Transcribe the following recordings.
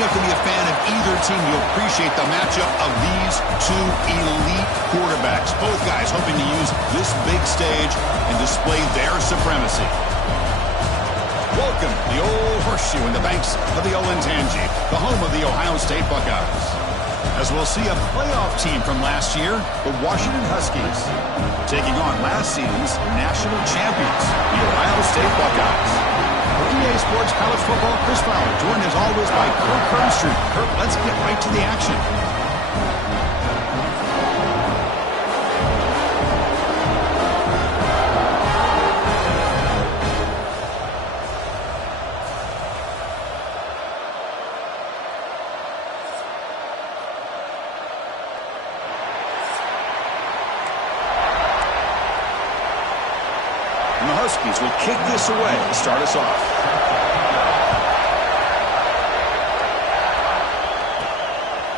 you have to be a fan of either team to appreciate the matchup of these two elite quarterbacks. Both guys hoping to use this big stage and display their supremacy. Welcome to the Old Horseshoe in the banks of the Olentangy, the home of the Ohio State Buckeyes. As we'll see a playoff team from last year, the Washington Huskies, taking on last season's national champions, the Ohio State Buckeyes. For EA Sports College Football, Chris Fowler, joined as always by Kirk Herbstreit. Kirk, let's get right to the action. And the Huskies will kick this away to start us off.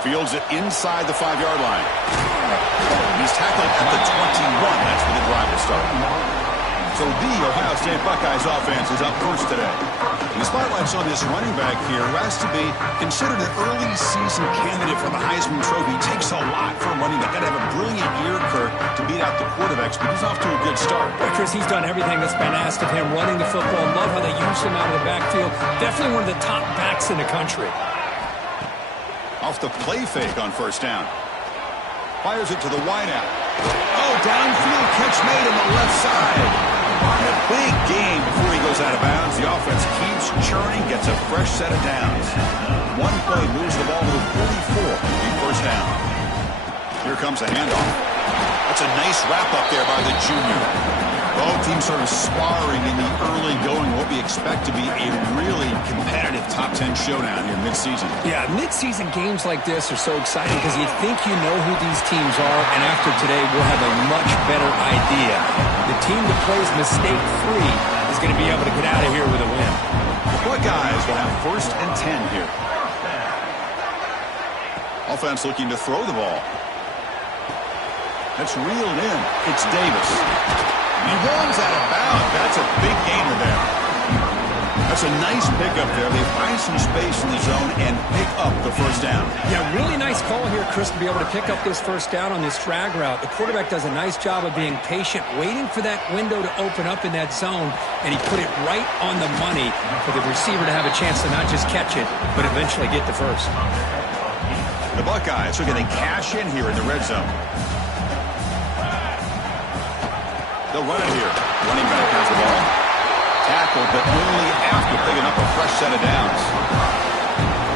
Fields it inside the 5-yard line. He's tackled at the 21. That's where the drive will start. So the Ohio State Buckeyes offense is up first today. The spotlight's on this running back here, who has to be considered an early season candidate for the Heisman Trophy. It takes a lot for a running back. Got to have a brilliant ear, Kirk, to beat out the quarterbacks, but he's off to a good start. Well, Chris, he's done everything that's been asked of him, running the football. Love how they use him out of the backfield. Definitely one of the top backs in the country. Off the play fake on first down. Fires it to the wideout. Oh, downfield catch made on the left side. A big gain before he goes out of bounds. The offense keeps churning, gets a fresh set of downs. One play moves the ball to the 44. Big first down. Here comes a handoff. That's a nice wrap up there by the junior. Both teams sort of sparring in the early going, what we expect to be a really competitive top 10 showdown here mid-season. Yeah, mid-season games like this are so exciting because you think you know who these teams are, and after today we'll have a much better idea. The team that plays mistake-free is going to be able to get out of here with a win. The Buckeyes will have first and 10 here. Offense looking to throw the ball. That's reeled in. It's Davis. He runs out of bounds. That's a big gainer there. That's a nice pickup there. They find some space in the zone and pick up the first down. Yeah, really nice call here, Chris, to be able to pick up this first down on this drag route. The quarterback does a nice job of being patient, waiting for that window to open up in that zone, and he put it right on the money for the receiver to have a chance to not just catch it, but eventually get the first. The Buckeyes are going to cash in here in the red zone. They'll run it here. Running back has the ball. Tackled, but only after picking up a fresh set of downs.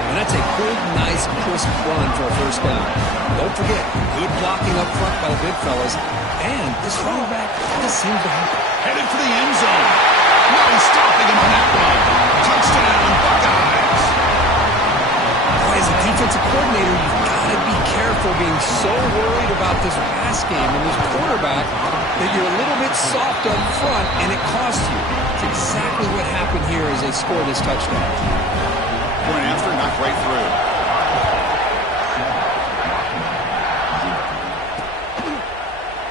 And that's a good, nice, crisp run for a first down. Don't forget, good blocking up front by the big fellas. And this running back does seem to have headed for the end zone. No stopping him on that one. Touchdown, Buckeyes. Boy, as a defensive coordinator, you've got to be careful being so worried about this pass game and this quarterback that you're a little bit soft up front, and it costs you. It's exactly what happened here as they score this touchdown. Point after, knocked right through.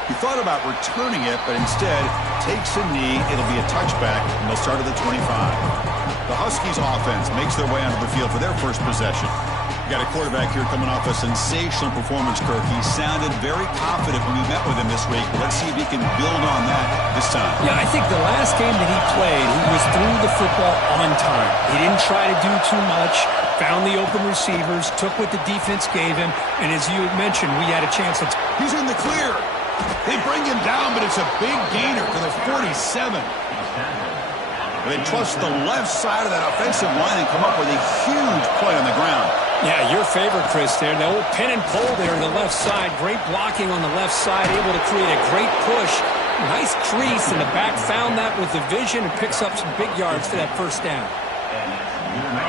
He thought about returning it, but instead takes a knee. It'll be a touchback, and they'll start at the 25. The Huskies offense makes their way onto the field for their first possession. Got a quarterback here coming off a sensational performance, Kirk. He sounded very confident when we met with him this week. Let's see if he can build on that this time. Yeah, I think the last game that he played, he was through the football on time. He didn't try to do too much, found the open receivers, took what the defense gave him, and as you mentioned, we had a chance. He's in the clear. They bring him down, but it's a big gainer for the 47. They trust the left side of that offensive line and come up with a huge play on the ground. Yeah, your favorite, Chris, there. The old pin and pull there on the left side. Great blocking on the left side, able to create a great push. Nice crease, and the back found that with the vision and picks up some big yards for that first down.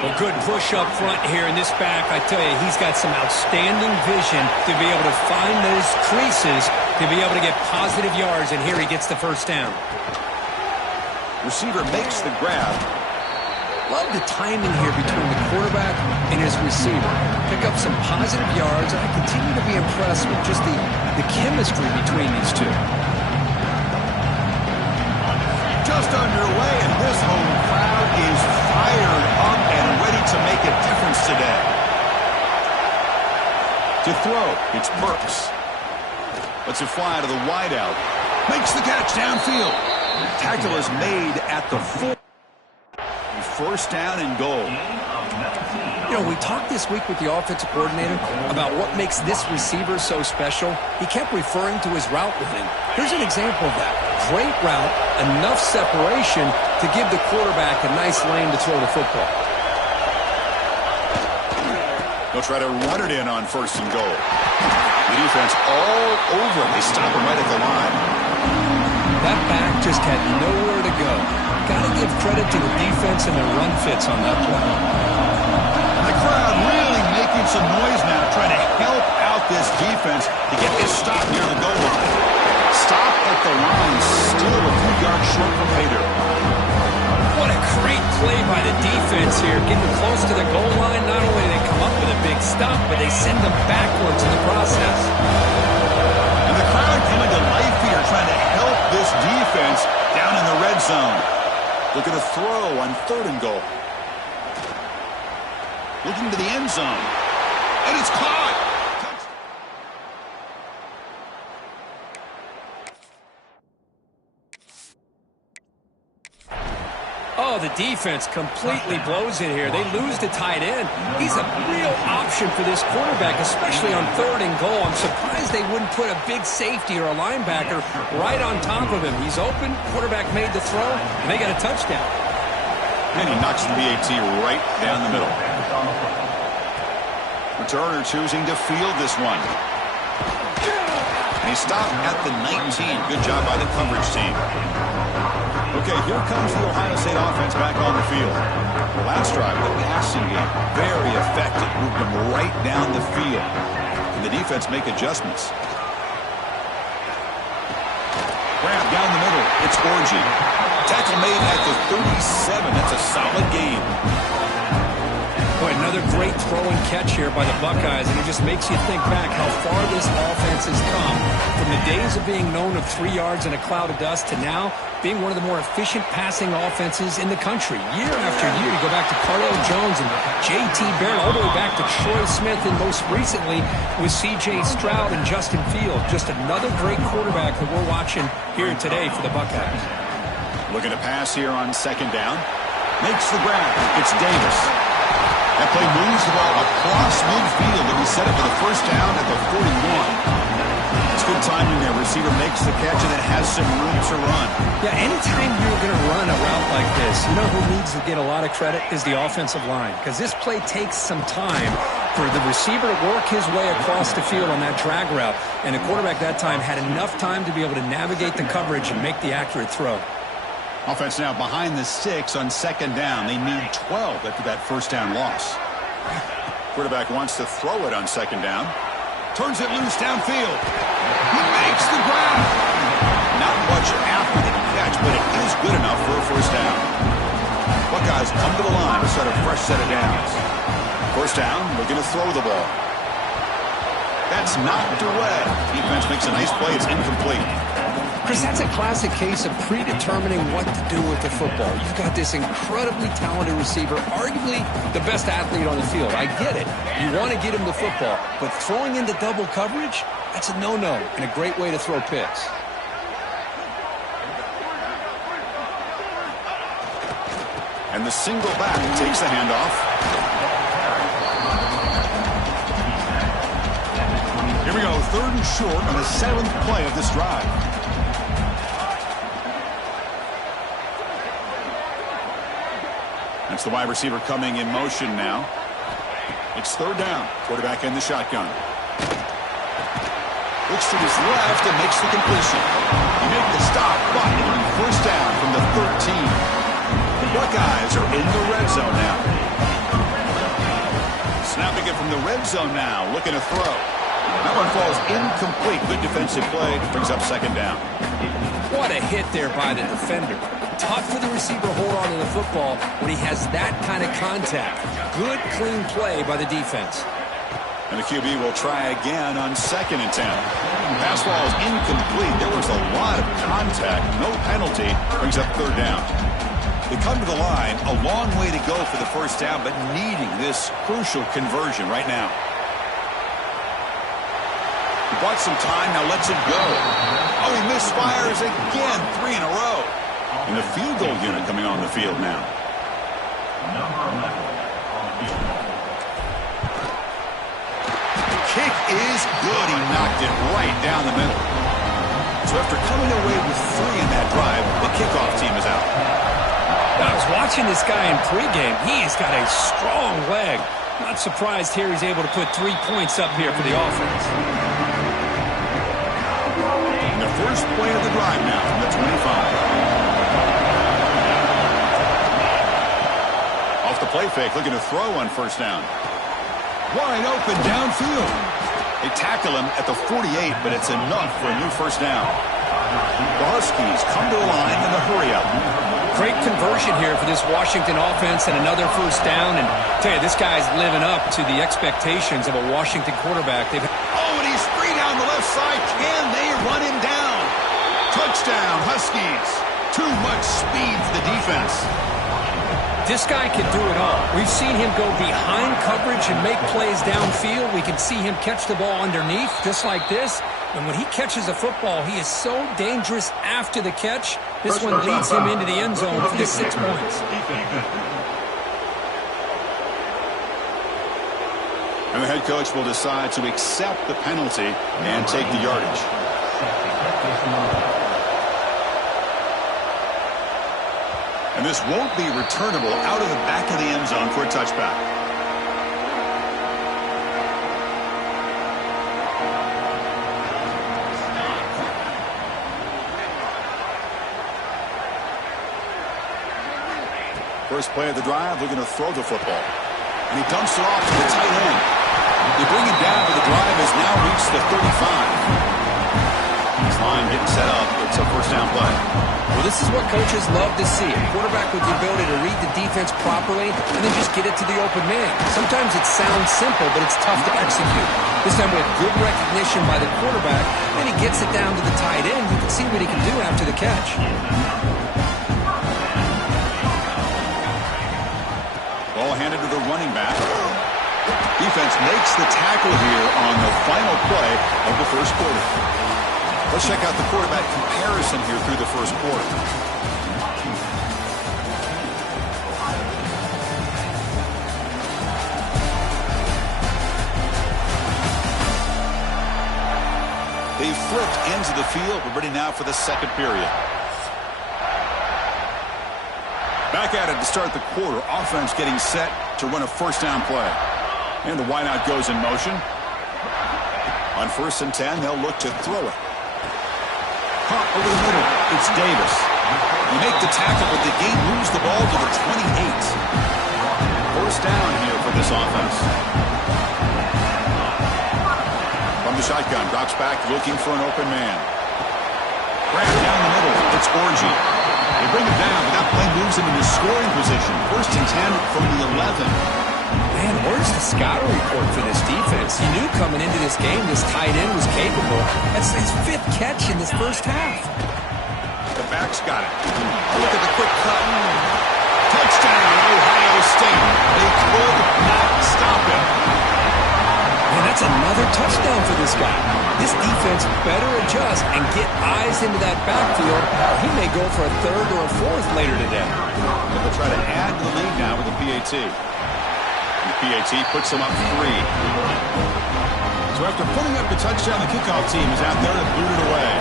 A good push up front here in this back. I tell you, he's got some outstanding vision to be able to find those creases, to be able to get positive yards, and here he gets the first down. Receiver makes the grab. Love the timing here between the quarterback and his receiver. Pick up some positive yards, and I continue to be impressed with just the chemistry between these two. Just underway, and this home crowd is fired up and ready to make a difference today. To throw, it's Burks. Lets it fly to the wideout. Makes the catch downfield. Tackle is made at the 4. First down and goal. You know, we talked this week with the offensive coordinator about what makes this receiver so special. He kept referring to his route running. Here's an example of that. Great route, enough separation to give the quarterback a nice lane to throw the football. They'll try to run it in on first and goal. The defense all over it. They stop him right at the line. That back just had nowhere to go. Got to give credit to the defense and their run fits on that play. The crowd really making some noise now, trying to help out this defense to get this stop near the goal line. Stop at the line, still a few yards short from pay dirt. What a great play by the defense here. Getting close to the goal line, not only do they come up with a big stop, but they send them backwards in the process. And the crowd coming to life here, trying to help this defense down in the red zone. Looking to throw on third and goal. Looking to the end zone. And it's caught. Oh, the defense completely blows it here. They lose the tight end. He's a real option for this quarterback, especially on third and goal. I'm surprised they wouldn't put a big safety or a linebacker right on top of him. He's open. Quarterback made the throw, and they got a touchdown. And he knocks the BAT right down the middle. Returner choosing to field this one. And he stopped at the 19. Good job by the coverage team. Okay, here comes the Ohio State offense back on the field. The last drive, the passing game, very effective. Moved them right down the field. And the defense make adjustments. Grab down the middle. It's Orgy. Tackle made at the 37. That's a solid game. Boy, another great throw and catch here by the Buckeyes, and it just makes you think back how far this offense has come from the days of being known of 3 yards in a cloud of dust to now being one of the more efficient passing offenses in the country. Year after year, you go back to Cardale Jones and J.T. Barrett, all the way back to Troy Smith, and most recently with C.J. Stroud and Justin Fields. Just another great quarterback that we're watching here today for the Buckeyes. Looking to pass here on second down. Makes the grab. It's Davis. That play moves the ball across midfield, and he set it for the first down at the 41. It's good timing there. Receiver makes the catch, and it has some room to run. Yeah, anytime you're going to run a route like this, you know who needs to get a lot of credit is the offensive line, because this play takes some time for the receiver to work his way across the field on that drag route, and the quarterback that time had enough time to be able to navigate the coverage and make the accurate throw. Offense now behind the 6 on second down. They need 12 after that first down loss. Quarterback wants to throw it on second down. Turns it loose downfield. He makes the grab. Not much after the catch, but it is good enough for a first down. Buckeyes come to the line to set a fresh set of downs. First down, we're going to throw the ball. That's knocked away. Defense makes a nice play. It's incomplete. Chris, that's a classic case of predetermining what to do with the football. You've got this incredibly talented receiver, arguably the best athlete on the field. I get it. You want to get him the football, but throwing into double coverage, that's a no-no and a great way to throw picks. And the single back takes the handoff. Here we go, third and short on the 7th play of this drive. That's the wide receiver coming in motion now. It's third down. Quarterback in the shotgun. Looks to his left and makes the completion. He made the stop, but it'll be first down from the 13. The Buckeyes are in the red zone now. Snapping it from the red zone now, looking to throw. That one falls incomplete. Good defensive play. Brings up second down. What a hit there by the defender. Tough for the receiver to hold on to the football when he has that kind of contact. Good, clean play by the defense. And the QB will try again on second and 10. Pass ball is incomplete. There was a lot of contact. No penalty. Brings up third down. They come to the line, a long way to go for the first down, but needing this crucial conversion right now. He bought some time, now lets it go. Oh, he misfires again, 3 in a row. And the field goal unit coming on the field now. The kick is good. He knocked it right down the middle. So after coming away with 3 in that drive, the kickoff team is out. I was watching this guy in pregame. He's got a strong leg. Not surprised here he's able to put 3 points up here for the offense. And the first play of the drive now from the 25. Off the play fake, looking to throw on first down. Wide open downfield. They tackle him at the 48, but it's enough for a new first down. The Huskies come to the line in a hurry up. Great conversion here for this Washington offense and another first down. And I tell you, this guy's living up to the expectations of a Washington quarterback. Oh, and he's free down the left side. Can they run him down? Touchdown, Huskies. Too much speed for the defense. This guy can do it all. We've seen him go behind coverage and make plays downfield. We can see him catch the ball underneath, just like this. And when he catches a football, he is so dangerous after the catch. This one leads him into the end zone for the 6 points. And the head coach will decide to accept the penalty and take the yardage. And this won't be returnable out of the back of the end zone for a touchback. First play of the drive, looking to throw the football. And he dumps it off to the tight end. They bring him down, but the drive has now reached the 35. This line getting set up. It's a first down play. Well, this is what coaches love to see. A quarterback with the ability to read the defense properly and then just get it to the open man. Sometimes it sounds simple, but it's tough to execute. This time with good recognition by the quarterback, and he gets it down to the tight end. You can see what he can do after the catch. Ball handed to the running back. Defense makes the tackle here on the final play of the first quarter. Let's check out the quarterback comparison here through the first quarter. They flipped ends of the field. We're ready now for the second period. Back at it to start the quarter. Offense getting set to run a first down play. And the wideout goes in motion. On 1st and 10, they'll look to throw it. Caught over the middle. It's Davis. They make the tackle, but the game moves the ball to the 28. First down here for this offense. From the shotgun, drops back looking for an open man. Grab down the middle. It's Orgy. They bring him down, but that play moves him into scoring position. 1st and 10 from the 11. Man, where's the scouting report for this defense? You knew coming into this game this tight end was capable. That's his 5th catch in this first half. The back's got it. Look at the quick cut. Touchdown, Ohio State. They could not stop him. Man, that's another touchdown for this guy. This defense better adjust and get eyes into that backfield. He may go for a 3rd or a 4th later today. But they'll try to add to the lead now with a PAT. The PAT puts them up 3. So after putting up the touchdown, the kickoff team is out there to boot it away.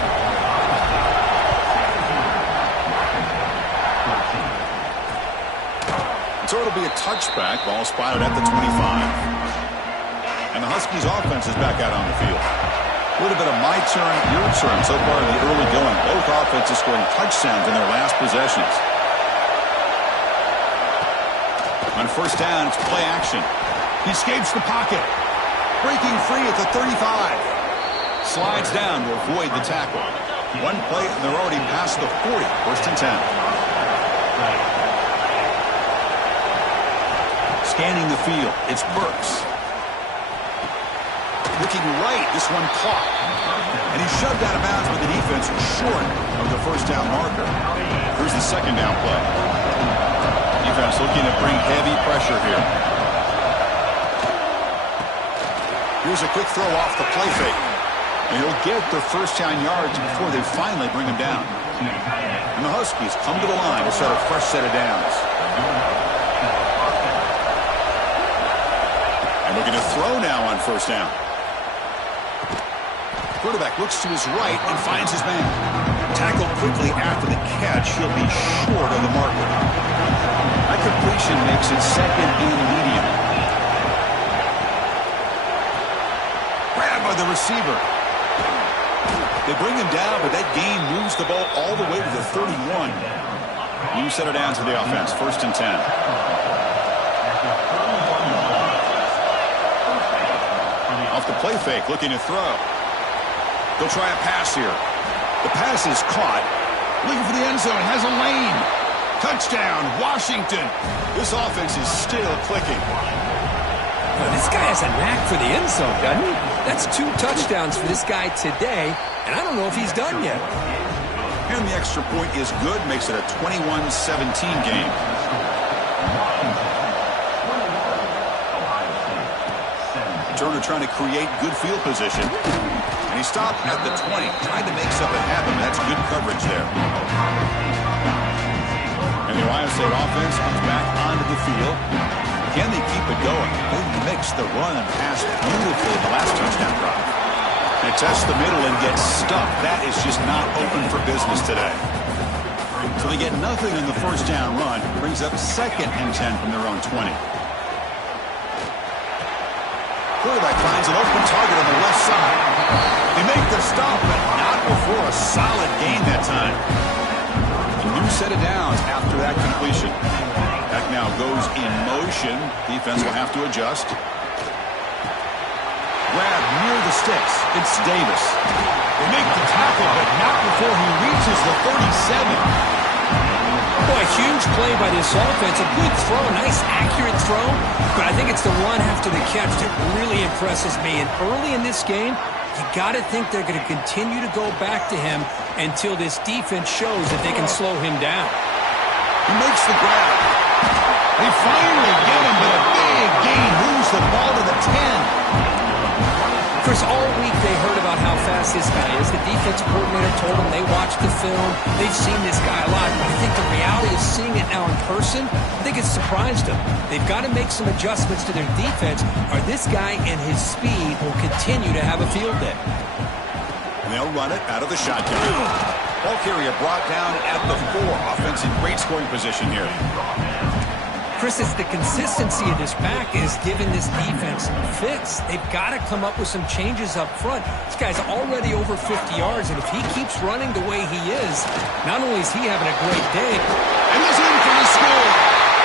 So it'll be a touchback. Ball spotted at the 25. And the Huskies offense is back out on the field. A little bit of my turn, your turn so far in the early going. Both offenses scoring touchdowns in their last possessions. On first down, it's play action. He escapes the pocket. Breaking free at the 35. Slides down to avoid the tackle. One play, and they're already past the 40. 1st and 10. Scanning the field, it's Burks. Looking right, this one caught. And he shoved out of bounds, but the defense was short of the first down marker. Here's the second down play. Defense looking to bring heavy pressure here. Here's a quick throw off the play fake. And he'll get the first down yards before they finally bring him down. And the Huskies come to the line to set a fresh set of downs. And looking to throw now on first down. Quarterback looks to his right and finds his man. Tackled quickly after the catch. He'll be short of the marker. That completion makes it second and medium. Grabbed by the receiver. They bring him down, but that gain moves the ball all the way to the 31. New set of downs for the offense. First and 10. Off the play fake, looking to throw. They'll try a pass here. The pass is caught. Looking for the end zone. Has a lane. Touchdown, Washington. This offense is still clicking. Well, this guy has a knack for the end zone, doesn't he? That's 2 touchdowns for this guy today, and I don't know if he's done yet. And the extra point is good. Makes it a 21-17 game. Turner trying to create good field position. And he stopped at the 20. Tried to make something happen. That's good coverage there. And the Ohio State offense comes back onto the field. Can they keep it going? They mixed the run and pass beautifully in the last touchdown drive. They test the middle and get stuck. That is just not open for business today. So they get nothing in the first down run. Brings up second and 10 from their own 20. Quarterback finds an open target on the left side. They make the stop, but not before a solid gain that time. A new set of downs after that completion. That now goes in motion. Defense will have to adjust. Grab near the sticks. It's Davis. They make the tackle, but not before he reaches the 37. Boy, huge play by this offense. A good throw, nice accurate throw. But I think it's the run after the catch that really impresses me. And early in this game, you got to think they're going to continue to go back to him until this defense shows that they can slow him down. He makes the grab. They finally get him, but a big gain moves the ball to the 10. Chris, all week they heard about how fast this guy is. The defense coordinator told them they watched the film. They've seen this guy a lot. But I think the reality of seeing it now in person, I think it's surprised them. They've got to make some adjustments to their defense, or this guy and his speed will continue to have a field day. And they'll run it out of the shotgun. Ball carrier brought down at the 4. Offense in great scoring position here. Chris, it's the consistency of this back is giving this defense fits. They've got to come up with some changes up front. This guy's already over 50 yards, and if he keeps running the way he is, not only is he having a great day. And he's in for the score.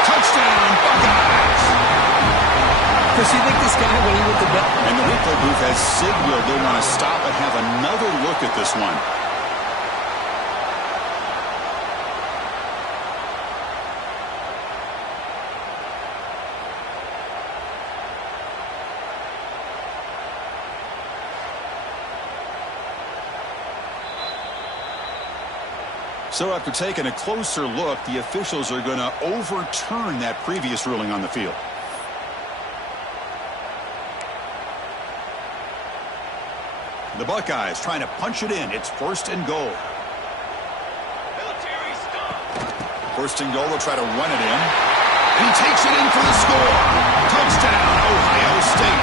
Touchdown, Buckeyes. Chris, you think this guy, when he went to bed? And the replay booth has signaled they want to stop and have another look at this one. So after taking a closer look, the officials are going to overturn that previous ruling on the field. The Buckeyes trying to punch it in. It's first and goal. First and goal, they'll try to run it in. And he takes it in for the score. Touchdown, Ohio State.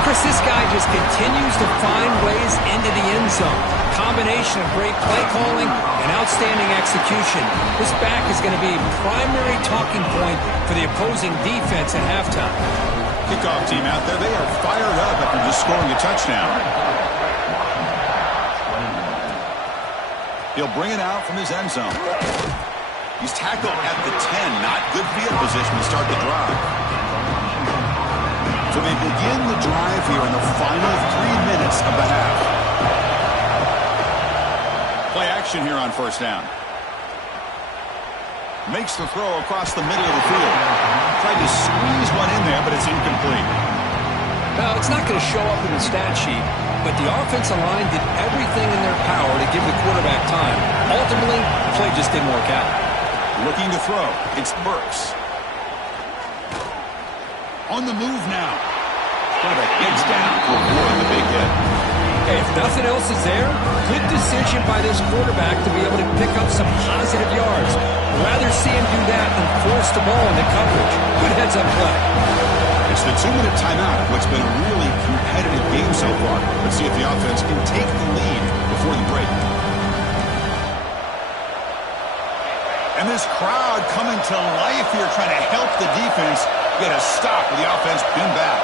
Chris, this guy just continues to find ways into the end zone. Combination of great play calling and outstanding execution. This back is going to be a primary talking point for the opposing defense at halftime. Kickoff team out there, they are fired up after just scoring a touchdown. He'll bring it out from his end zone. He's tackled at the 10. Not good field position to start the drive. So they begin the drive here in the final 3 minutes of the half. Play action here on first down. Makes the throw across the middle of the field. Tried to squeeze one in there, but it's incomplete. Well, it's not going to show up in the stat sheet, but the offensive line did everything in their power to give the quarterback time. Ultimately, the play just didn't work out. Looking to throw. It's Burks. On the move now. Quarterback gets down to avoid the big hit. Hey, if nothing else is there, good decision by this quarterback to be able to pick up some positive yards. Rather see him do that than force the ball into coverage. Good heads-up play. It's the 2-minute timeout, what's been a really competitive game so far. Let's see if the offense can take the lead before the break. And this crowd coming to life here, trying to help the defense get a stop with the offense pinned back.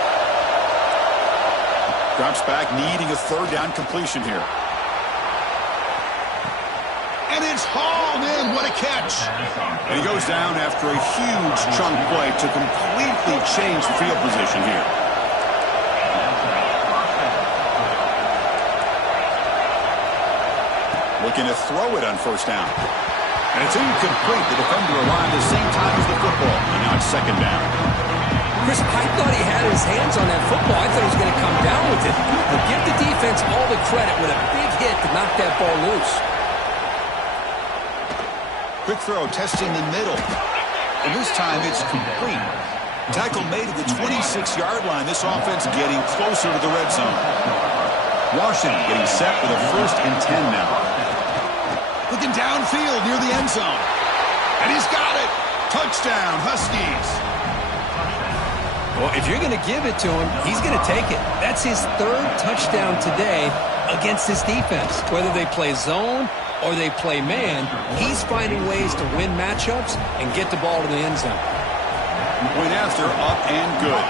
Drops back, needing a third down completion here. And it's hauled in. What a catch. And he goes down after a huge chunk play to completely change the field position here. Looking to throw it on first down. And it's incomplete. The defender arrived at the same time as the football. And now it's second down. Chris, I thought he had his hands on that football. I thought he was going to come down with it. But give the defense all the credit with a big hit to knock that ball loose. Quick throw, testing the middle. And this time it's complete. Tackle made at the 26-yard line. This offense getting closer to the red zone. Washington getting set with a 1st and 10 now. Looking downfield near the end zone. And he's got it. Touchdown, Huskies. Well, if you're going to give it to him, he's going to take it. That's his 3rd touchdown today against this defense. Whether they play zone or they play man, he's finding ways to win matchups and get the ball to the end zone. Point after, up and good.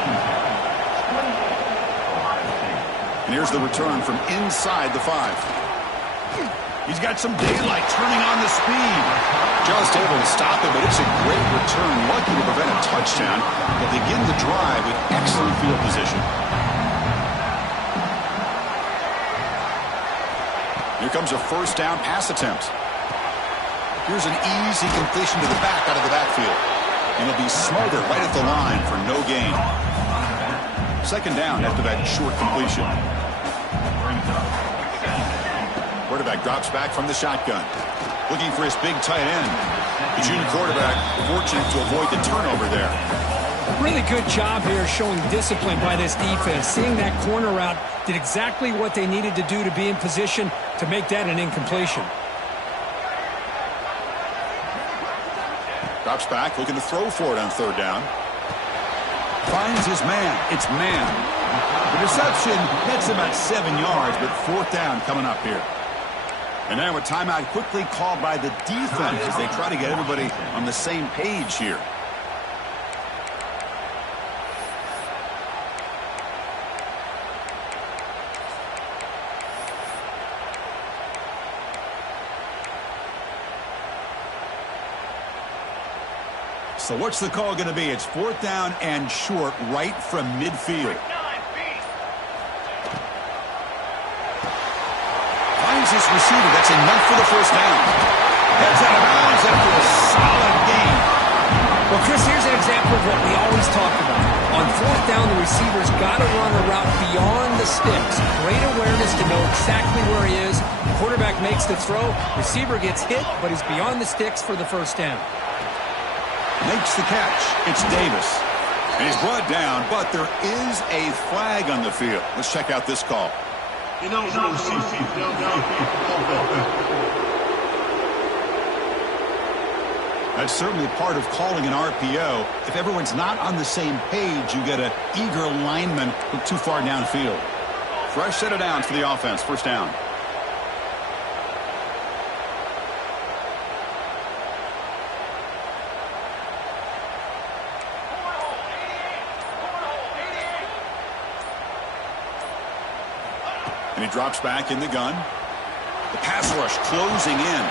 And here's the return from inside the 5. He's got some daylight, turning on the speed. Just able to stop it, but it's a great return. Lucky to prevent a touchdown. They'll begin the drive with excellent field position. Here comes a first down pass attempt. Here's an easy completion to the back out of the backfield. And he'll be smothered right at the line for no gain. Second down after that short completion. Quarterback drops back from the shotgun. Looking for his big tight end. The junior quarterback fortunate to avoid the turnover there. Really good job here showing discipline by this defense. Seeing that corner route, did exactly what they needed to do to be in position to make that an incompletion. Drops back, looking to throw for it on third down. Finds his man. It's man. The reception nets about 7 yards, but 4th down coming up here. And now a timeout quickly called by the defense as they try to get everybody on the same page here. So what's the call going to be? It's 4th down and short right from midfield. His receiver, that's enough for the first down. Heads out of bounds after a solid game. Well, Chris, here's an example of what we always talk about. On 4th down, the receiver's got to run a route beyond the sticks. Great awareness to know exactly where he is. Quarterback makes the throw. Receiver gets hit, but he's beyond the sticks for the first down. Makes the catch. It's Davis. And he's brought down, but there is a flag on the field. Let's check out this call. That's certainly part of calling an RPO. If everyone's not on the same page, you get an eager lineman look too far downfield. Fresh set of downs for the offense. First down. And he drops back in the gun. The pass rush closing in.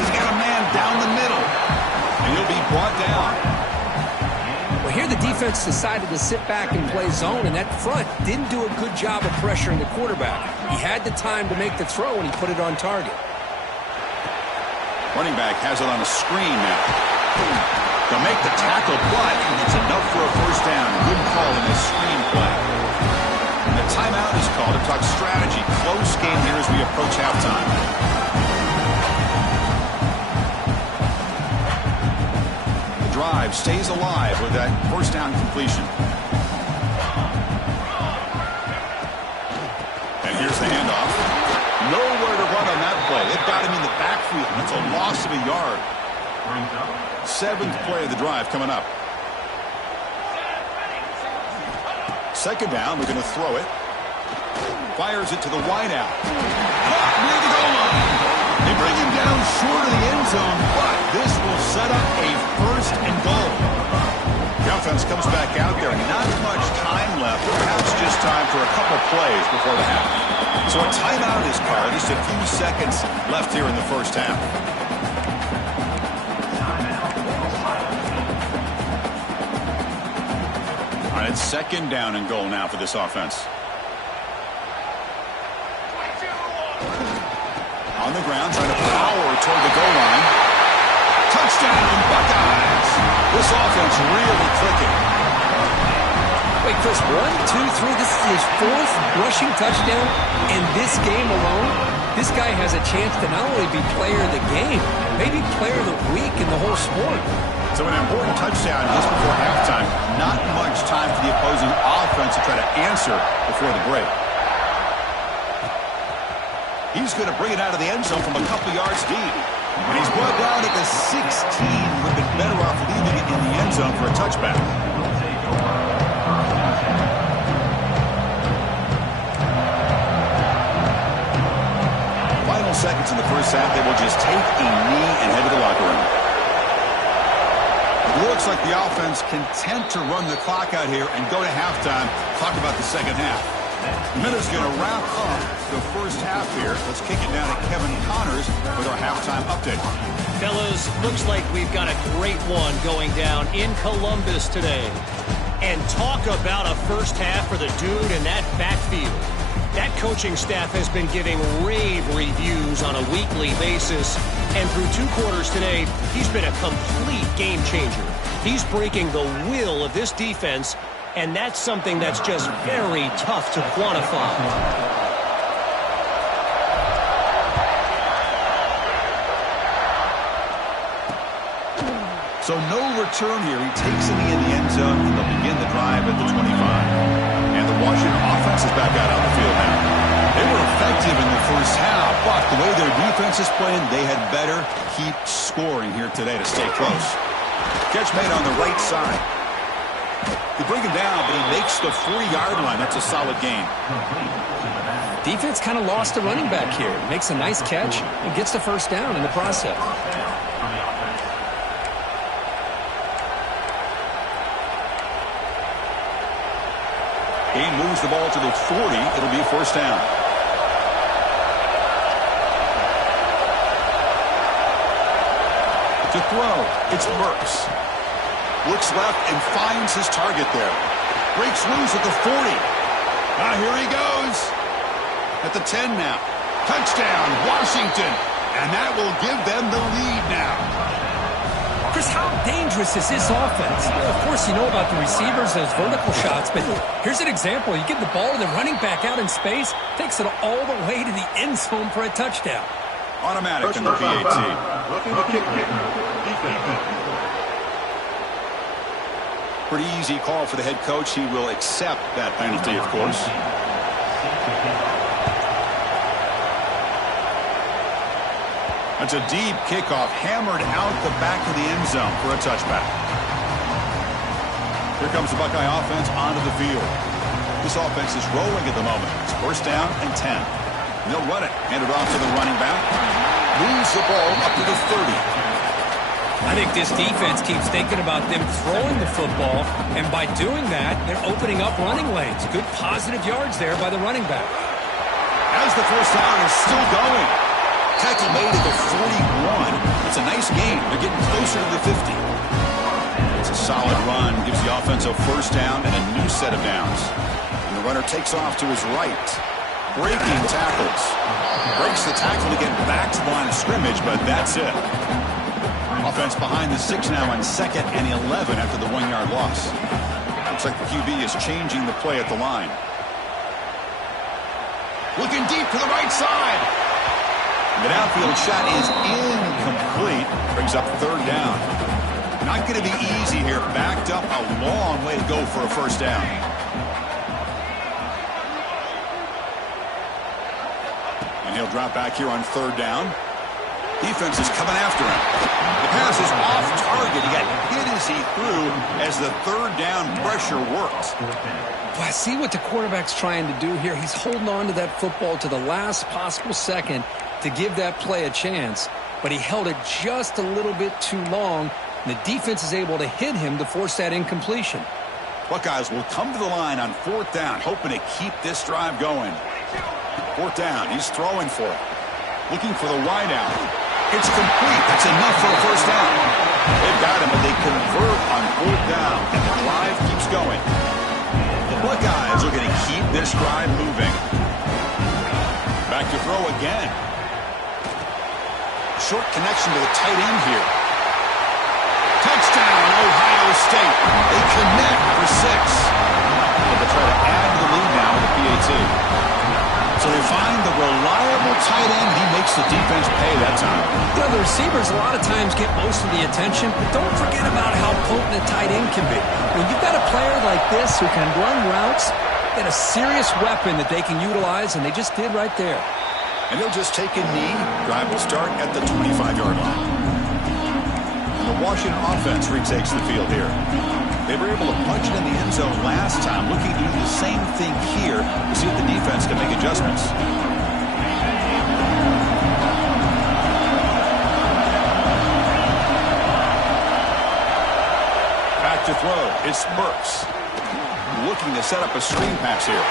He's got a man down the middle. And he'll be brought down. Well, here the defense decided to sit back and play zone, and that front didn't do a good job of pressuring the quarterback. He had the time to make the throw, and he put it on target. Running back has it on a screen now. They'll make the tackle, but it's enough for a first down. Good call in this screen play. And the timeout is called to talk strategy. Close game here as we approach halftime. drive stays alive with that first down completion. And here's the handoff. Nowhere to run on that play. It got him in the backfield. That's a loss of a yard. 7th play of the drive coming up. Second down, we're going to throw it. Fires it to the wideout. Caught near the goal line. They bring him down short of the end zone, but this will set up a 1st and goal. The offense comes back out there. Not much time left. Perhaps just time for a couple plays before the half. So a timeout is called. Just a few seconds left here in the first half. It's 2nd down and goal now for this offense. On the ground, trying to power toward the goal line. Touchdown, Buckeyes! This offense really clicking. Wait, Chris, 1, 2, 3. This is his 4th rushing touchdown in this game alone. This guy has a chance to not only be player of the game, maybe player of the week in the whole sport. So an important touchdown just before halftime. Not much time for the opposing offense to try to answer before the break. He's going to bring it out of the end zone from a couple yards deep. And he's brought down at the 16. Would have been better off leaving it in the end zone for a touchback. Final seconds in the first half. They will just take a knee and head to the locker room. It looks like the offense content to run the clock out here and go to halftime. Talk about the second half. Miller's going to wrap up the first half here. Let's kick it down to Kevin Connors with our halftime update. Fellas, looks like we've got a great one going down in Columbus today. And talk about a first half for the dude in that backfield. That coaching staff has been giving rave reviews on a weekly basis. And through 2 quarters today, he's been a complete game changer. He's breaking the will of this defense, and that's something that's just very tough to quantify. So no return here. He takes it in the end zone, and they'll begin the drive at the 25. And the Washington offense is back out on the field now. They were effective in the first half, but the way their defense is playing, they had better keep scoring here today to stay close. Catch made on the right side. They bring him down, but he makes the 40-yard line. That's a solid gain. Defense kind of lost a running back here. Makes a nice catch and gets the first down in the process. He moves the ball to the 40. It'll be first down. To throw, it's Burks. Looks left and finds his target there. Breaks loose at the 40. Now here he goes. At the 10 now. Touchdown, Washington. And that will give them the lead now. Chris, how dangerous is this offense? Of course, you know about the receivers, those vertical shots, but here's an example. You give the ball to the running back out in space, takes it all the way to the end zone for a touchdown. Automatic in the PAT. Pretty easy call for the head coach. He will accept that penalty, of course. That's a deep kickoff, hammered out the back of the end zone for a touchback. Here comes the Buckeye offense onto the field. This offense is rolling at the moment. It's first down and 10. And they'll run it. Hand it off to the running back. Moves the ball up to the 30. I think this defense keeps thinking about them throwing the football, and by doing that, they're opening up running lanes. Good positive yards there by the running back. As the first down is still going. Tackle made at the 41. It's a nice game. They're getting closer to the 50. It's a solid run. Gives the offense a first down and a new set of downs. And the runner takes off to his right. Breaking tackles. Breaks the tackle to get back to the line of scrimmage, but that's it. Offense behind the 6 now on 2nd and 11 after the 1-yard loss. Looks like the QB is changing the play at the line. Looking deep to the right side. The downfield shot is incomplete. Brings up third down. Not going to be easy here. Backed up a long way to go for a first down. And he'll drop back here on third down. Defense is coming after him. The pass is off target. He got hit as he threw as the third down pressure worked. Well, I see what the quarterback's trying to do here. He's holding on to that football to the last possible second to give that play a chance. But he held it just a little bit too long. And the defense is able to hit him to force that incompletion. Buckeyes will come to the line on fourth down, hoping to keep this drive going. Fourth down. He's throwing for it. Looking for the wide out. It's complete. That's enough for a first down. They've got him, but they convert on fourth down, and the drive keeps going. The Buckeyes are going to keep this drive moving. Back to throw again. Short connection to the tight end here. Touchdown, Ohio State. They connect for 6. They'll try to add to the lead now with the PAT. So they find the reliable tight end. He makes the defense pay that time. You know, the receivers a lot of times get most of the attention, but don't forget about how potent a tight end can be. When you've got a player like this who can run routes, get a serious weapon that they can utilize, and they just did right there. And they'll just take a knee. Drive will start at the 25-yard line. And the Washington offense retakes the field here. They were able to punch it in the end zone last time, looking to do the same thing here to see if the defense can make adjustments. Back to throw. It's Burks. Looking to set up a screen pass here.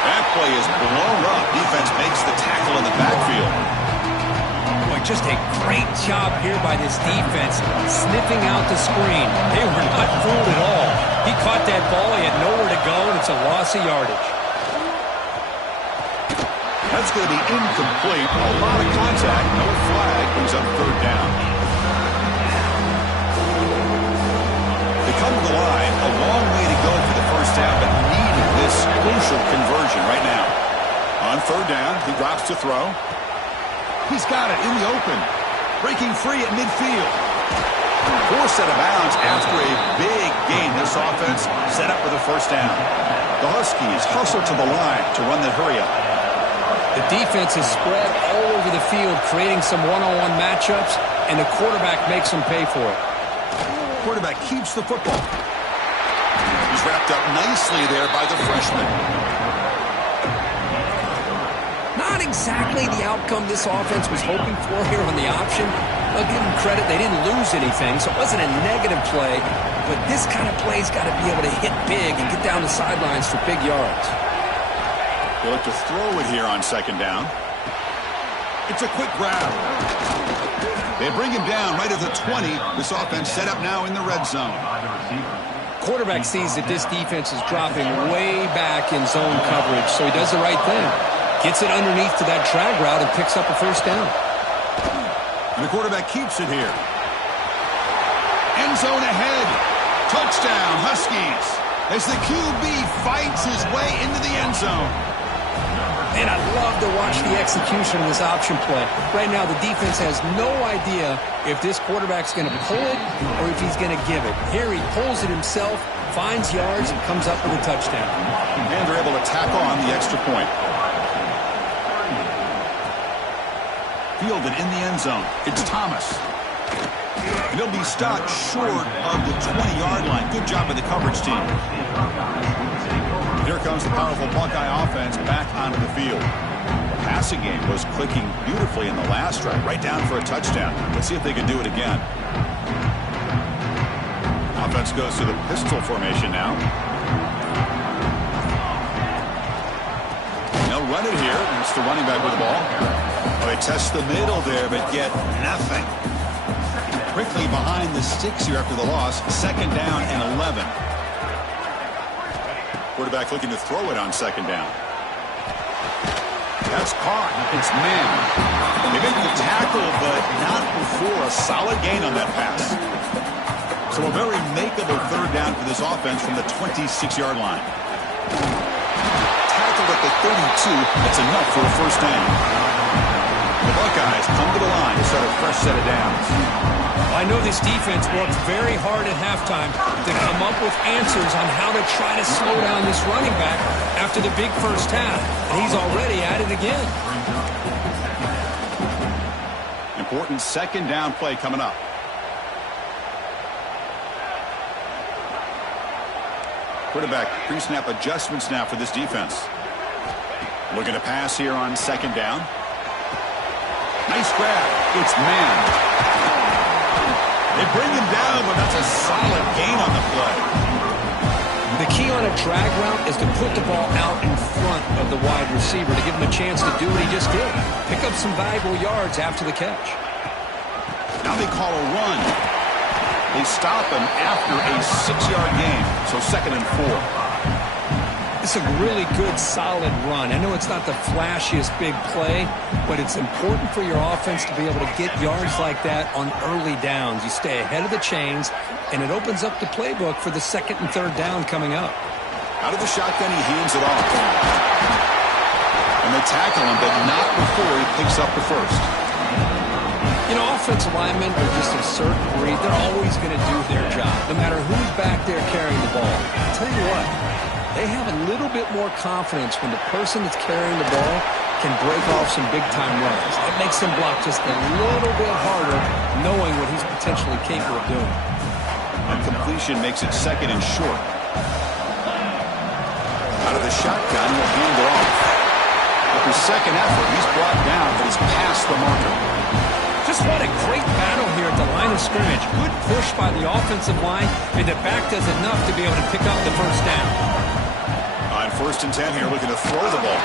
That play is blown up. Defense makes the tackle in the backfield. Just a great job here by this defense, sniffing out the screen. They were not fooled at all. He caught that ball. He had nowhere to go, and it's a loss of yardage. That's going to be incomplete. A lot of contact. No flag. Brings up third down. They come to the line. A long way to go for the first down, but needed this crucial conversion right now. On third down, he drops to throw. He's got it in the open. Breaking free at midfield. Forced out of bounds after a big gain. This offense set up for the first down. The Huskies hustle to the line to run the hurry up. The defense is spread all over the field, creating some one-on-one matchups, and the quarterback makes them pay for it. Quarterback keeps the football. He's wrapped up nicely there by the freshman. Not exactly the outcome this offense was hoping for here on the option. I'll give them credit. They didn't lose anything, so it wasn't a negative play. But this kind of play's got to be able to hit big and get down the sidelines for big yards. They look to throw it here on second down. It's a quick grab. They bring him down right at the 20. This offense set up now in the red zone. Quarterback sees that this defense is dropping way back in zone coverage, so he does the right thing. Gets it underneath to that drag route and picks up a first down. And the quarterback keeps it here. End zone ahead. Touchdown, Huskies. As the QB fights his way into the end zone. And I love to watch the execution of this option play. Right now, the defense has no idea if this quarterback's going to pull it or if he's going to give it. Here he pulls it himself, finds yards, and comes up with a touchdown. And they're able to tack on the extra point. Fielded in the end zone. It's Thomas. And he'll be stopped short of the 20-yard line. Good job by the coverage team. Here comes the powerful Buckeye offense back onto the field. The passing game was clicking beautifully in the last drive, right down for a touchdown. Let's see if they can do it again. Offense goes to the pistol formation now. They'll run it here. It's the running back with the ball. Well, they test the middle there, but get nothing. Quickly behind the sticks here after the loss. Second down and 11. Quarterback looking to throw it on second down. That's caught. It's man. They make the tackle, but not before a solid gain on that pass. So a very makeable third down for this offense from the 26-yard line. Tackled at the 32. That's enough for a first down. The Buckeyes Buckeyes come to the line to start a fresh set of downs. I know this defense worked very hard at halftime to come up with answers on how to try to slow down this running back after the big first half, and he's already at it again. Important second down play coming up. Quarterback pre-snap adjustments now for this defense. Looking to pass here on second down. Nice grab. It's man. They bring him down, but that's a solid gain on the play. The key on a drag route is to put the ball out in front of the wide receiver to give him a chance to do what he just did. Pick up some valuable yards after the catch. Now they call a run. They stop him after a 6-yard gain, so 2nd and 4. It's a really good, solid run. I know it's not the flashiest big play, but it's important for your offense to be able to get yards like that on early downs. You stay ahead of the chains, and it opens up the playbook for the 2nd and 3rd down coming up. Out of the shotgun, he hands it off. And they tackle him, but not before he picks up the first. You know, offensive linemen are just a certain breed. They're always going to do their job, no matter who's back there carrying the ball. I'll tell you what, they have a little bit more confidence when the person that's carrying the ball can break off some big-time runs. It makes them block just a little bit harder, knowing what he's potentially capable of doing. And completion makes it 2nd and short. Out of the shotgun, he'll hand it off. After second effort, he's brought down, but he's past the marker. Just what a great battle here at the line of scrimmage. Good push by the offensive line, and the back does enough to be able to pick up the first down. On 1st and 10 here, looking to throw the ball.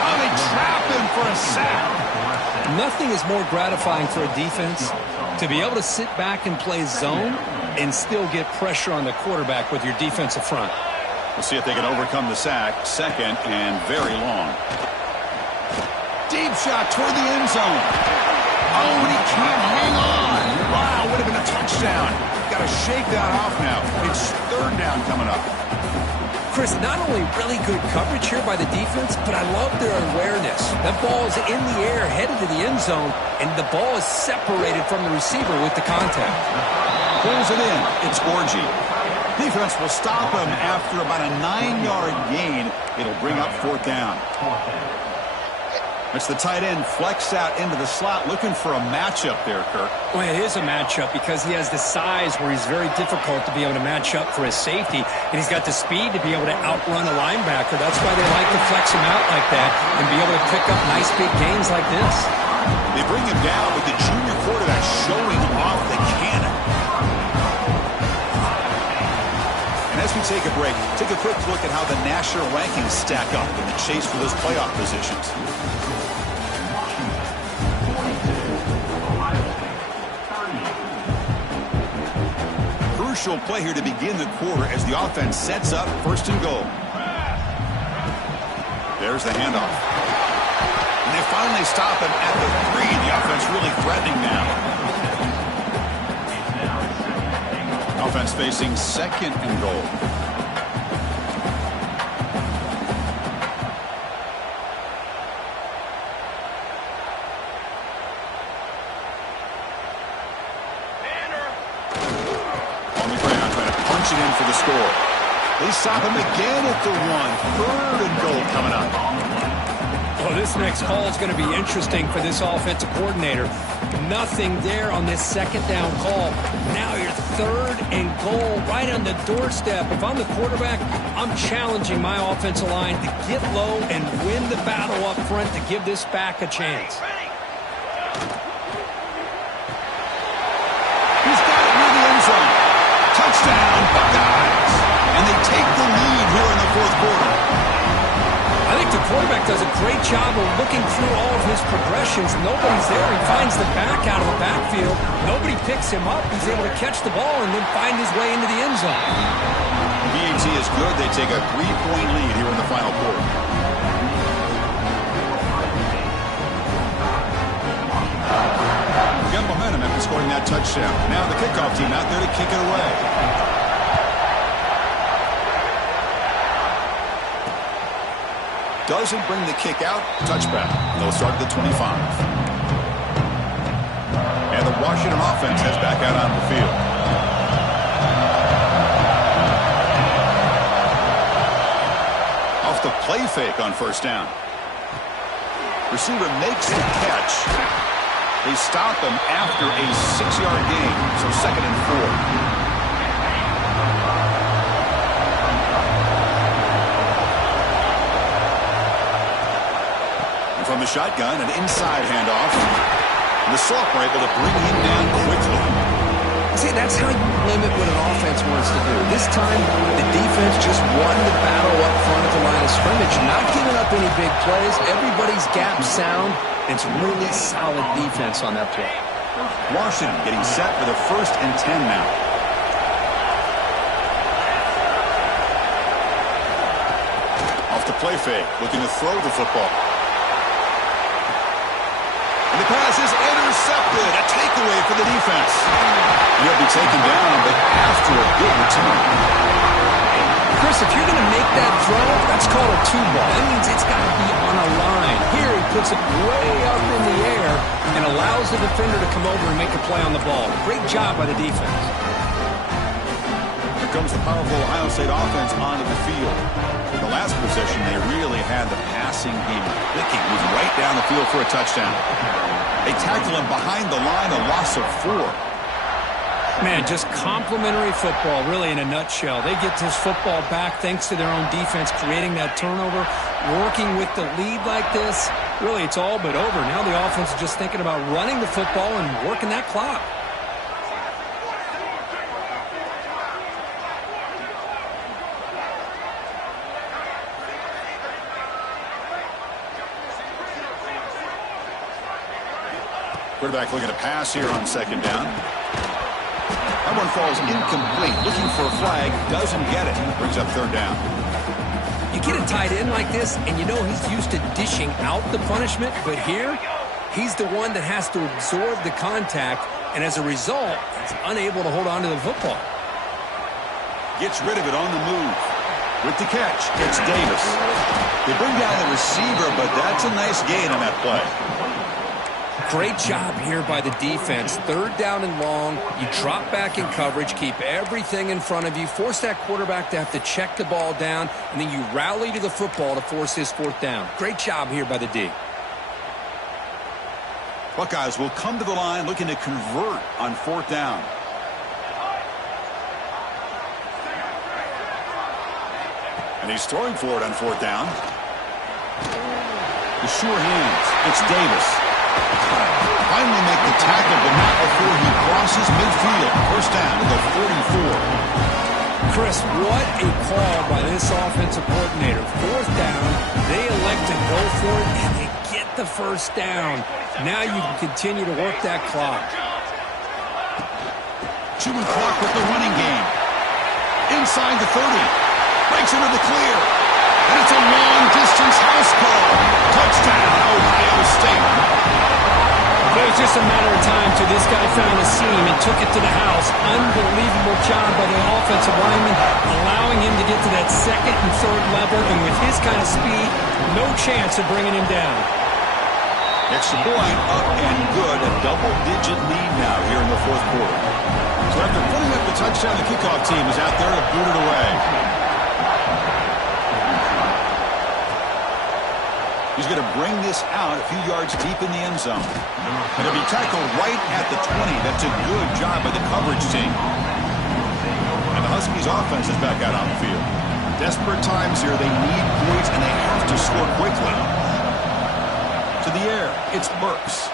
Oh, they trap him for a sack. Nothing is more gratifying for a defense to be able to sit back and play zone and still get pressure on the quarterback with your defensive front. We'll see if they can overcome the sack. 2nd and very long. Deep shot toward the end zone. Oh, and he can't hang on. Wow, would have been a touchdown. Got to shake that off now. It's 3rd down coming up. Chris, not only really good coverage here by the defense, but I love their awareness. That ball is in the air, headed to the end zone, and the ball is separated from the receiver with the contact. Pulls it in. It's Orgy. Defense will stop him after about a 9-yard gain. It'll bring up 4th down. It's the tight end flexed out into the slot, looking for a matchup there, Kirk. Well, it is a matchup because he has the size where he's very difficult to be able to match up for his safety, and he's got the speed to be able to outrun a linebacker. That's why they like to flex him out like that and be able to pick up nice big gains like this. They bring him down with the junior quarterback showing off the cannon. And as we take a break, take a quick look at how the national rankings stack up in the chase for those playoff positions. Crucial play here to begin the quarter as the offense sets up 1st and goal. There's the handoff. And they finally stop him at the 3. The offense really threatening now. Offense facing 2nd and goal. It in for the score. They stop him again at the 1. 3rd and goal coming up. Well, this next call is going to be interesting for this offensive coordinator. Nothing there on this 2nd down call. Now you're 3rd and goal right on the doorstep. If I'm the quarterback, I'm challenging my offensive line to get low and win the battle up front to give this back a chance. He's got it near the end zone. Touchdown, Buckeyes. And they take the lead here in the 4th quarter. I think the quarterback does a great job of looking through all of his progressions. Nobody's there. He finds the back out of the backfield. Nobody picks him up. He's able to catch the ball and then find his way into the end zone. BAT is good. They take a 3-point lead here in the final quarter. Got momentum after scoring that touchdown. Now the kickoff team out there to kick it away. Doesn't bring the kick out. Touchback. They'll start at the 25. Washington offense heads back out on the field. Off the play fake on first down. Receiver makes the catch. They stop him after a 6-yard gain, so 2nd and 4. From the shotgun, an inside handoff. And the sophomore able to bring him down quickly. See, that's how you limit what an offense wants to do. This time, the defense just won the battle up front at the line of scrimmage, not giving up any big plays. Everybody's gap sound. It's really solid defense on that play. Washington getting set for the 1st and 10 now. Off the play fake, looking to throw the football. And the pass is intercepted. A takeaway for the defense. He'll be taken down, but after a good return. Chris, if you're going to make that throw, that's called a 2-ball. That means it's got to be on a line. Here he puts it way up in the air and allows the defender to come over and make a play on the ball. Great job by the defense. Here comes the powerful Ohio State offense onto the field. In the last possession, they really had the passing game clicking, moving right down the field for a touchdown. They tackle him behind the line, a loss of 4. Man, just complimentary football, really, in a nutshell. They get this football back thanks to their own defense, creating that turnover, working with the lead like this. Really, it's all but over. Now the offense is just thinking about running the football and working that clock. Quarterback looking to pass here on 2nd down. That one falls incomplete. Looking for a flag. Doesn't get it. Brings up 3rd down. You get a tight end like this, and you know he's used to dishing out the punishment, but here, he's the one that has to absorb the contact, and as a result, he's unable to hold on to the football. Gets rid of it on the move. With the catch, it's Davis. They bring down the receiver, but that's a nice gain on that play. Great job here by the defense. 3rd down and long. You drop back in coverage, keep everything in front of you, force that quarterback to have to check the ball down, and then you rally to the football to force his 4th down. Great job here by the D. Buckeyes will come to the line looking to convert on 4th down. And he's throwing for it on 4th down. The sure hands. It's Davis. Finally make the tackle, but not before he crosses midfield. 1st down to the 44. Chris, what a call by this offensive coordinator. 4th down, they elect to go for it, and they get the 1st down. Now you can continue to work that clock. Chewing clock with the running game. Inside the 30. Breaks into the clear. And it's a long-distance house call. Touchdown, Ohio State. It was just a matter of time till this guy found a seam and took it to the house. Unbelievable job by the offensive lineman, allowing him to get to that 2nd and 3rd level, and with his kind of speed, no chance of bringing him down. Extra point up and good. A double-digit lead now here in the 4th quarter. So after putting up the touchdown, the kickoff team is out there to boot it away. He's going to bring this out a few yards deep in the end zone. And he'll be tackled right at the 20. That's a good job by the coverage team. And the Huskies offense is back out on the field. Desperate times here. They need points, and they have to score quickly. To the air, it's Burks.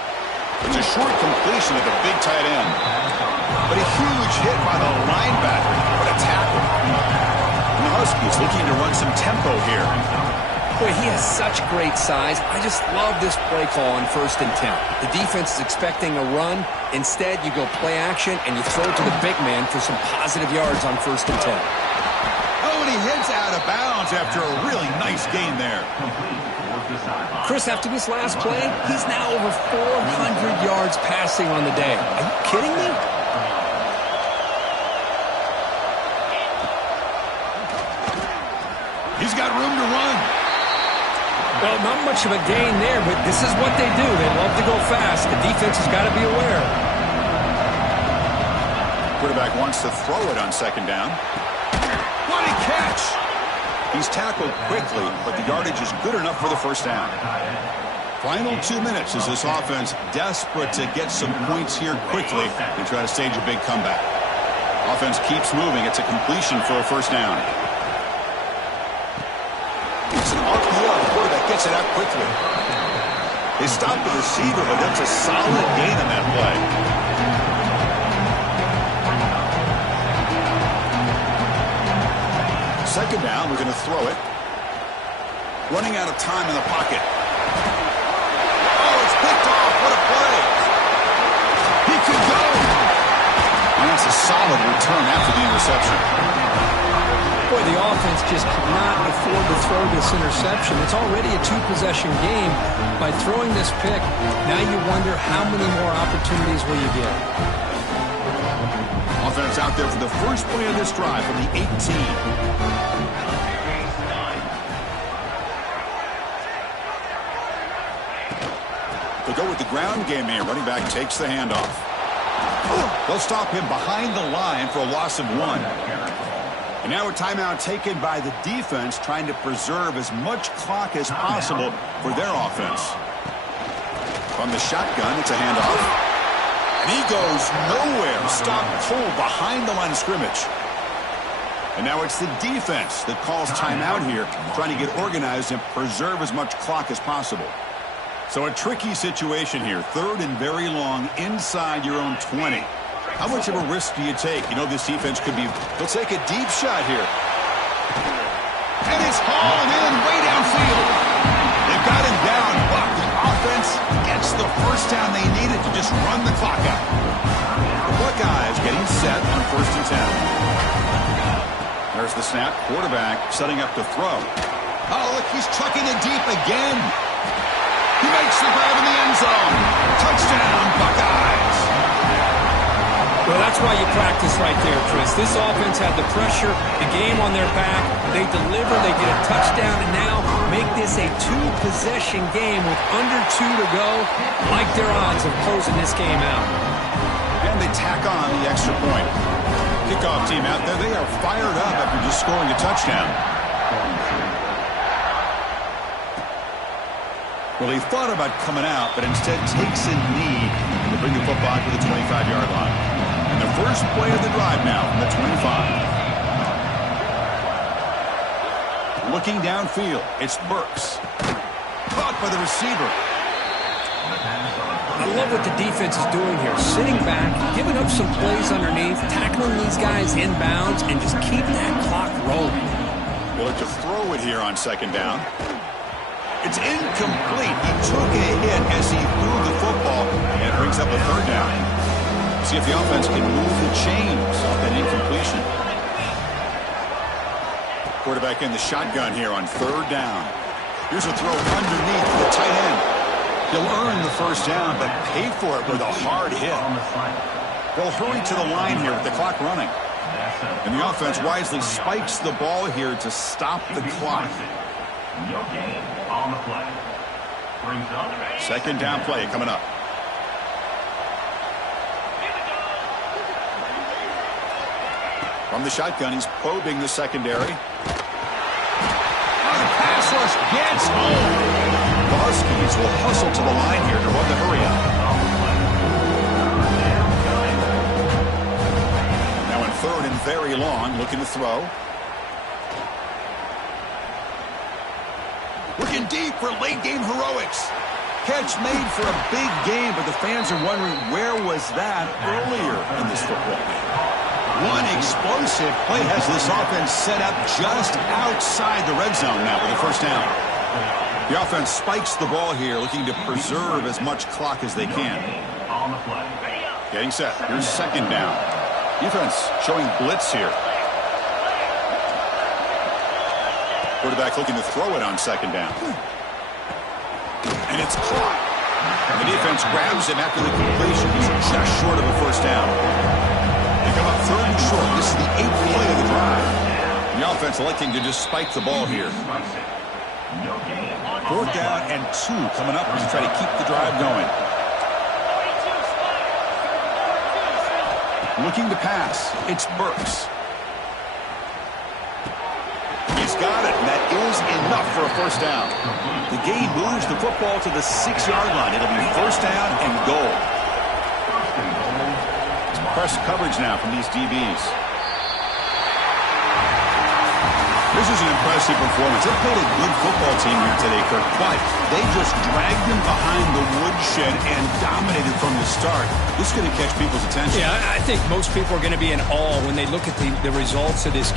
It's a short completion of the big tight end. But a huge hit by the linebacker. What a tackle. And the Huskies looking to run some tempo here. Boy, he has such great size. I just love this play call on 1st and 10. The defense is expecting a run. Instead, you go play action, and you throw it to the big man for some positive yards on 1st and 10. Oh, and he heads out of bounds after a really nice gain there. Chris, after this last play, he's now over 400 yards passing on the day. Are you kidding me? He's got room to run. Well, not much of a gain there, but this is what they do. They love to go fast. The defense has got to be aware. Quarterback wants to throw it on second down. What a catch! He's tackled quickly, but the yardage is good enough for the first down. Final 2 minutes as this offense desperate to get some points here quickly and try to stage a big comeback. Offense keeps moving. It's a completion for a first down. It's an RPO. The quarterback gets it out quickly. They stopped the receiver, but that's a solid gain on that play. Second down, we're going to throw it. Running out of time in the pocket. Oh, it's picked off. What a play. He could go. And that's a solid return after the interception. Boy, the offense just cannot afford to throw this interception. It's already a two-possession game. By throwing this pick, now you wonder how many more opportunities will you get. Offense out there for the first play of this drive from the 18. They'll go with the ground game here. Running back takes the handoff. They'll stop him behind the line for a loss of 1. And now a timeout taken by the defense, trying to preserve as much clock as possible for their offense. From the shotgun, it's a handoff. And he goes nowhere. Stop cold behind the line of scrimmage. And now it's the defense that calls timeout here, trying to get organized and preserve as much clock as possible. So a tricky situation here. Third and very long inside your own 20. How much of a risk do you take? You know this defense could be... They'll take a deep shot here. And it's hauled in way downfield. They've got him down, but the offense gets the first down they needed to just run the clock out. The Buckeyes getting set on first and 10. There's the snap. Quarterback setting up to throw. Oh, look, he's chucking it deep again. He makes the grab in the end zone. Touchdown, Buckeyes. Well, that's why you practice right there, Chris. This offense had the pressure, the game on their back. They deliver, they get a touchdown, and now make this a two-possession game with under 2 to go. Like their odds of closing this game out. And they tack on the extra point. Kickoff team out there, they are fired up after just scoring a touchdown. Well, he thought about coming out, but instead takes a knee to bring the football to the 25-yard line. And the first play of the drive now from the 25. Looking downfield, it's Burks. Caught by the receiver. I love what the defense is doing here. Sitting back, giving up some plays underneath, tackling these guys inbounds, and just keep that clock rolling. They'll look to throw it here on second down. It's incomplete. He took a hit as he threw the football, and it brings up a third down. See if the offense can move the chains off that incompletion. Quarterback in the shotgun here on third down. Here's a throw underneath the tight end. He'll earn the first down, but pay for it with a hard hit. They'll hurry to the line here with the clock running. And the offense wisely spikes the ball here to stop the clock. Second down play coming up. From the shotgun, he's probing the secondary. Oh, the pass rush gets home. The Huskies will hustle to the line here to run the hurry up. Now in third and very long, looking to throw. Looking deep for late game heroics. Catch made for a big game, but the fans are wondering where was that earlier in this football game. One explosive play has this offense set up just outside the red zone now for the first down. The offense spikes the ball here, looking to preserve as much clock as they can. Getting set. Here's second down. Defense showing blitz here. Quarterback looking to throw it on second down. And it's caught. The defense grabs him after the completion. He's just short of a first down. They come up third and short. This is the 8th play of the drive. The offense electing to just spike the ball here. Fourth down and 2 coming up to try to keep the drive going. Looking to pass. It's Burks. He's got it. That is enough for a first down. The gain moves the football to the 6-yard line. It'll be first down and goal. Press coverage now from these DBs. This is an impressive performance. They played a good football team here today, Kirk, but they just dragged them behind the woodshed and dominated from the start. This is going to catch people's attention. Yeah, I think most people are going to be in awe when they look at the results of this game.